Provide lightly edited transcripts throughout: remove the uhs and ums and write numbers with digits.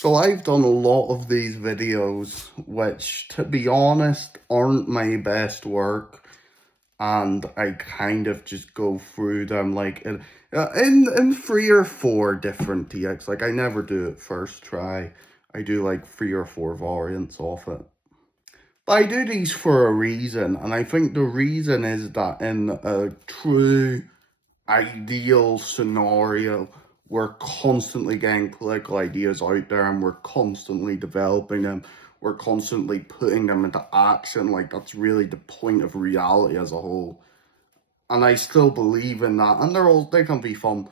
So I've done a lot of these videos, which, to be honest, aren't my best work, and I kind of just go through them like in 3 or 4 different TX. Like, I never do it first try. I do like 3 or 4 variants of it. But I do these for a reason, and I think the reason is that in a true ideal scenario, we're constantly getting political ideas out there and we're constantly developing them. We're constantly putting them into action. Like, that's really the point of reality as a whole. And I still believe in that. And they can be fun.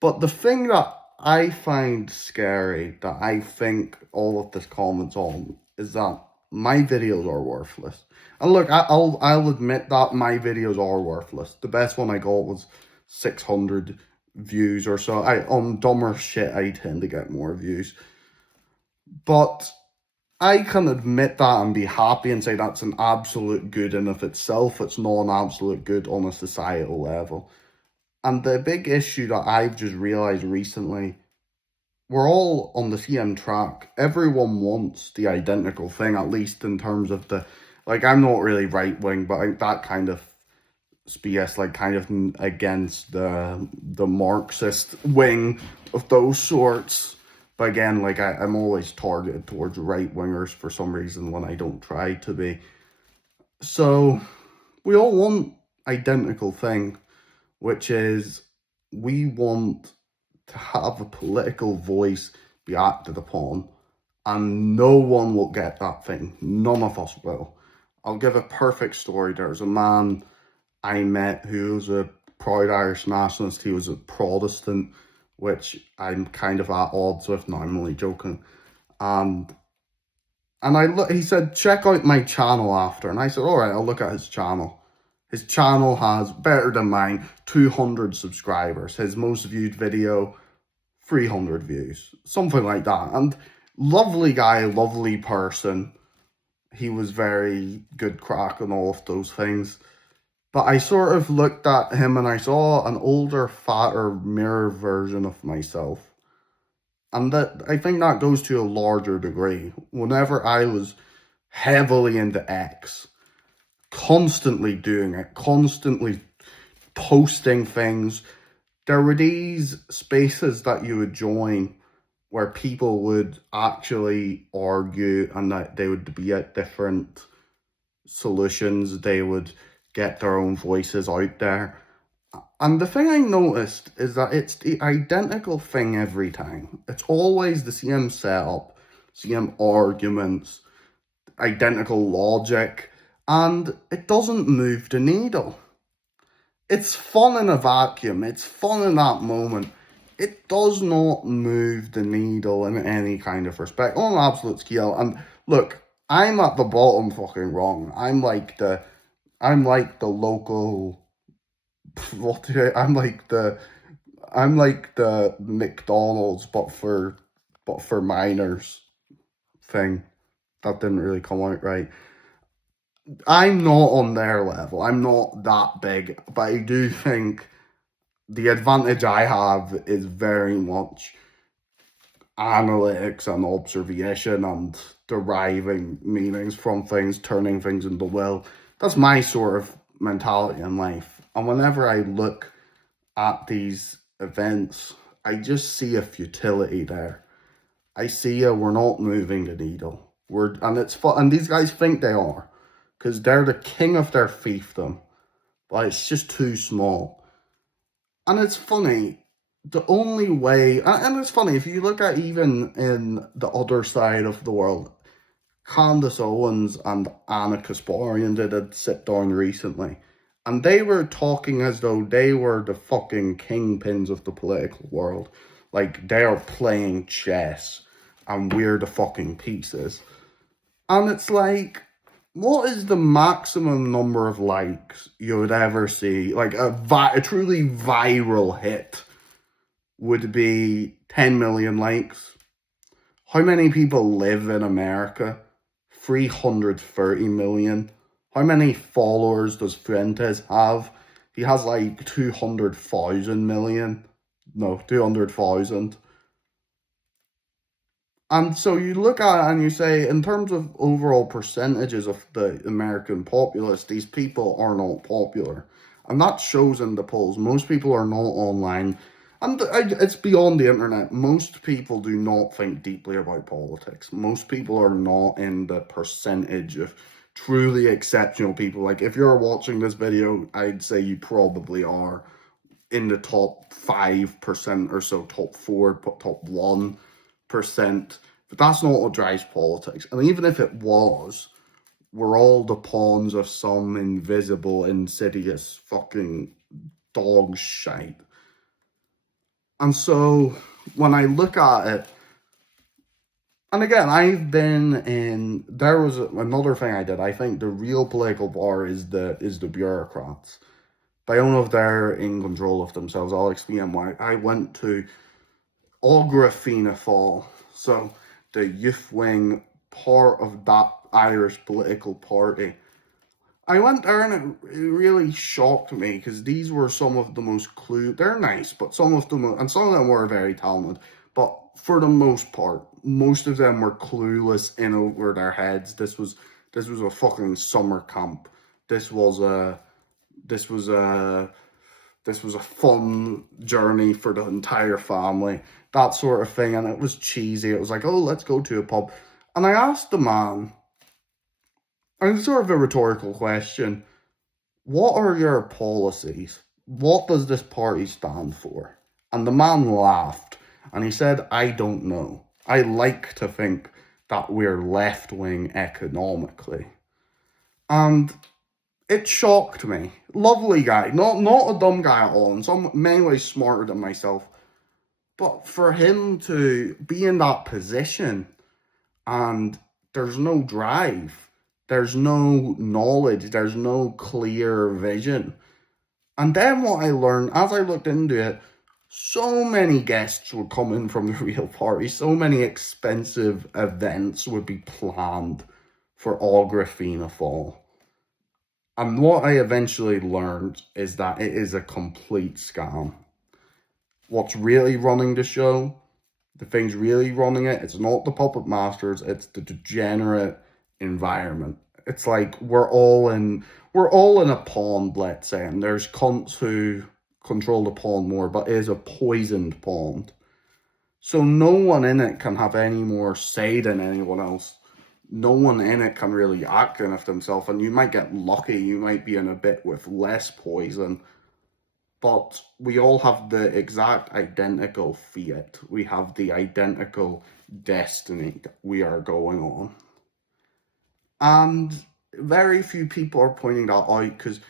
But the thing that I find scary, that I think all of this comments on, is that my videos are worthless. And look, I'll admit that my videos are worthless. The best one I got was 600 views or so. On dumber shit, I tend to get more views. But I can admit that and be happy and say that's an absolute good in of itself. It's not an absolute good on a societal level. And the big issue that I've just realised recently, we're all on the same track. Everyone wants the identical thing, at least in terms of the, like, I'm not really right wing, but that kind of BS, like, kind of against the Marxist wing of those sorts. But again, like, I'm always targeted towards right wingers for some reason when I don't try to be. So we all want identical thing, which is we want to have a political voice be acted upon, and no one will get that thing. None of us will. I'll give a perfect story. There's a man I met who was a proud Irish nationalist. He was a Protestant, which I'm kind of at odds with. No, I'm only joking. And he said, check out my channel after. And I said, all right, I'll look at his channel. His channel has, better than mine, 200 subscribers. His most viewed video, 300 views. Something like that. And lovely guy, lovely person. He was very good crack and all of those things. But I sort of looked at him and I saw an older, fatter, mirror version of myself. And that, I think that goes to a larger degree. Whenever I was heavily into X, constantly doing it, constantly posting things, there were these spaces that you would join where people would actually argue and that they would be at different solutions. They would get their own voices out there. And the thing I noticed is that it's the identical thing every time. It's always the same setup, same arguments, identical logic, and it doesn't move the needle. It's fun in a vacuum. It's fun in that moment. It does not move the needle in any kind of respect on an absolute scale. And look, I'm at the bottom fucking wrong. I'm like the local, I'm like the McDonald's but for minors thing. That didn't really come out right. I'm not on their level. I'm not that big, but I do think the advantage I have is very much analytics and observation and deriving meanings from things, turning things into will. That's my sort of mentality in life. And whenever I look at these events, I just see a futility there. I see we're not moving the needle. And it's fun, and these guys think they are, because they're the king of their fiefdom, but it's just too small. And it's funny, the only way, and it's funny, if you look at even in the other side of the world, Candace Owens and Anna Kasparian did a sit down recently, and they were talking as though they were the fucking kingpins of the political world. Like, they're playing chess, and we're the fucking pieces. And it's like, what is the maximum number of likes you would ever see? Like, a truly viral hit would be 10 million likes. How many people live in America? 330 million. How many followers does Fuentes have? He has like 200,000 million. No, 200,000. And so you look at it and you say, in terms of overall percentages of the American populace, these people are not popular. And that shows in the polls. Most people are not online. And it's beyond the internet. Most people do not think deeply about politics. Most people are not in the percentage of truly exceptional people. Like, if you're watching this video, I'd say you probably are in the top 5% or so, top 4, top 1%. But that's not what drives politics. And even if it was, we're all the pawns of some invisible, insidious fucking dog shite. And so when I look at it, and again, I've been in, there was another thing I did. I think the real political bar is the bureaucrats. But I don't know if they're in control of themselves. I'll explain why. I went to Fianna Fáil, so the youth wing part of that Irish political party. I went there and it really shocked me because these were some of the most they're nice, but some of them, and some of them were very talented, but for the most part, most of them were clueless in over their heads. This was a fucking summer camp. This was a fun journey for the entire family, that sort of thing. And it was cheesy. It was like, oh, let's go to a pub. And I asked the man, and it's sort of a rhetorical question, what are your policies? What does this party stand for? And the man laughed and he said, I don't know. I like to think that we're left-wing economically. And it shocked me. Lovely guy, not a dumb guy at all, in some many ways smarter than myself. But for him to be in that position and there's no drive, there's no knowledge, there's no clear vision. And then what I learned, as I looked into it, so many guests would come in from the real party, so many expensive events would be planned for Fianna Fáil. And what I eventually learned is that it is a complete scam. What's really running the show, the things really running it, it's not the puppet masters, it's the degenerate environment. It's like we're all in a pond, let's say, and there's cunts who control the pond more, but it is a poisoned pond. So no one in it can have any more say than anyone else. No one in it can really act in it themselves, and you might get lucky, you might be in a bit with less poison, but we all have the exact identical fate. We have the identical destiny that we are going on. And very few people are pointing that out because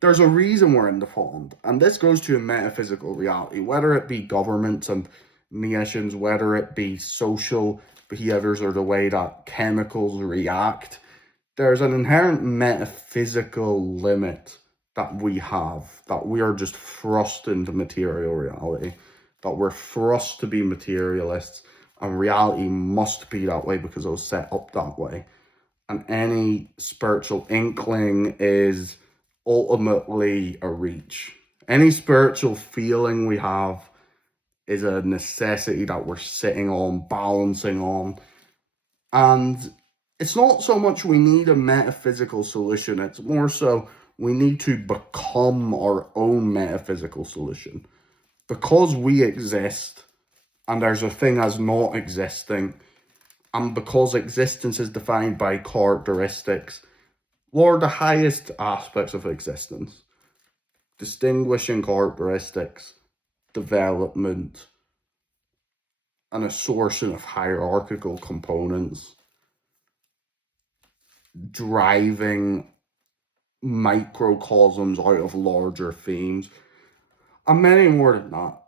there's a reason we're in the pond. And this goes to a metaphysical reality, whether it be governments and nations, whether it be social behaviors or the way that chemicals react. There's an inherent metaphysical limit that we have, that we are just thrust into material reality, that we're thrust to be materialists, and reality must be that way because it was set up that way. And any spiritual inkling is ultimately a reach. Any spiritual feeling we have is a necessity that we're sitting on, balancing on. And it's not so much we need a metaphysical solution, it's more so we need to become our own metaphysical solution. Because we exist, and there's a thing as not existing, and because existence is defined by characteristics, what are the highest aspects of existence? Distinguishing characteristics, development, an assertion of hierarchical components, driving microcosms out of larger themes, and many more than that.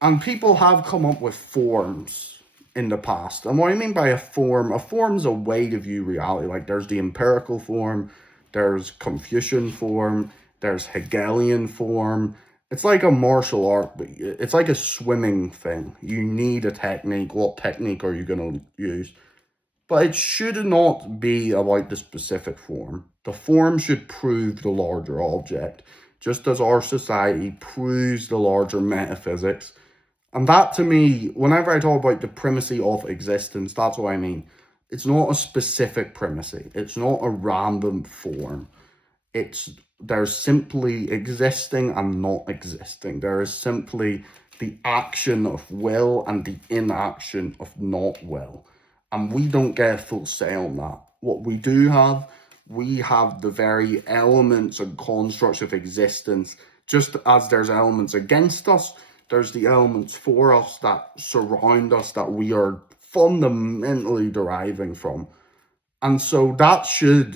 And people have come up with forms in the past. And what I mean by a form is a way to view reality. Like there's the empirical form, there's Confucian form, there's Hegelian form. It's like a martial art, but it's like a swimming thing. You need a technique. What technique are you going to use? But it should not be about the specific form. The form should prove the larger object. Just as our society proves the larger metaphysics, And that to me, whenever I talk about the primacy of existence, that's what I mean. It's not a specific primacy. It's not a random form. It's there's simply existing and not existing. There is simply the action of will and the inaction of not will. And we don't get a full say on that. What we have the very elements and constructs of existence. Just as there's elements against us, there's the elements for us that surround us that we are fundamentally deriving from. And so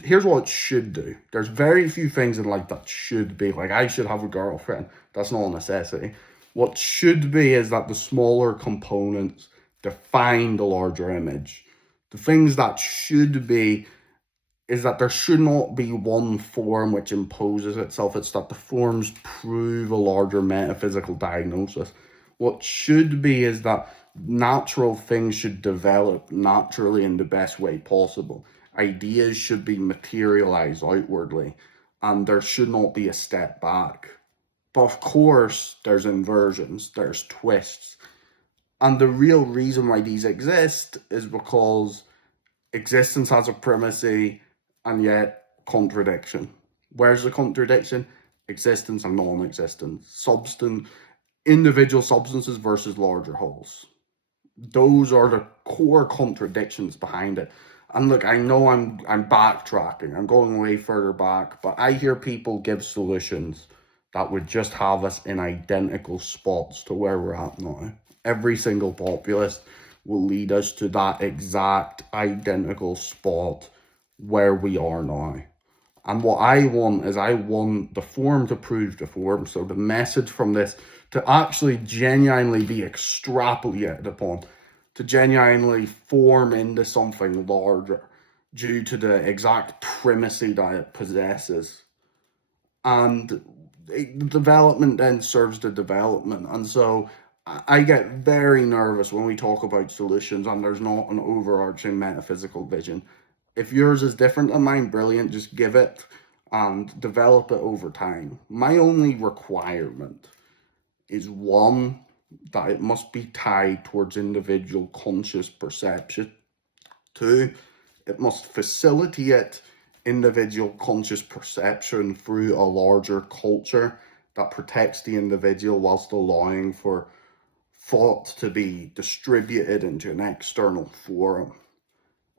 here's what it should do. There's very few things in life that should be. Like, I should have a girlfriend. That's not a necessity. What should be is that the smaller components define the larger image. The things that should be is that there should not be one form which imposes itself. It's that the forms prove a larger metaphysical diagnosis. What should be is that natural things should develop naturally in the best way possible. Ideas should be materialized outwardly, and there should not be a step back. But of course, there's inversions, there's twists. And the real reason why these exist is because existence has a primacy and yet contradiction. Where's the contradiction? Existence and non-existence. Individual substances versus larger wholes. Those are the core contradictions behind it. And look, I know I'm backtracking. I'm going way further back, but I hear people give solutions that would just have us in identical spots to where we're at now. Every single populist will lead us to that exact identical spot where we are now. And what I want is I want the form to prove the form. So the message from this to actually genuinely be extrapolated upon, to genuinely form into something larger due to the exact primacy that it possesses. And the development then serves the development. And so I get very nervous when we talk about solutions and there's not an overarching metaphysical vision. If yours is different than mine, brilliant, just give it and develop it over time. My only requirement is one, that it must be tied towards individual conscious perception. Two, it must facilitate individual conscious perception through a larger culture that protects the individual whilst allowing for thought to be distributed into an external forum.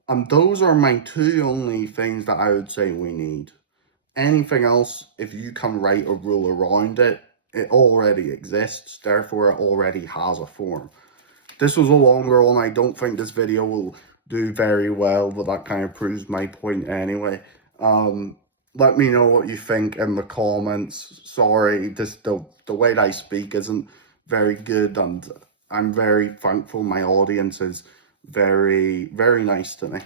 And those are my two only things that I would say we need. Anything else, if you can write a rule around it, it already exists, therefore it already has a form. This was a longer one. I don't think this video will do very well, but that kind of proves my point anyway. Let me know what you think in the comments. Sorry, the way that I speak isn't very good, and I'm very thankful my audience is very, very nice to me.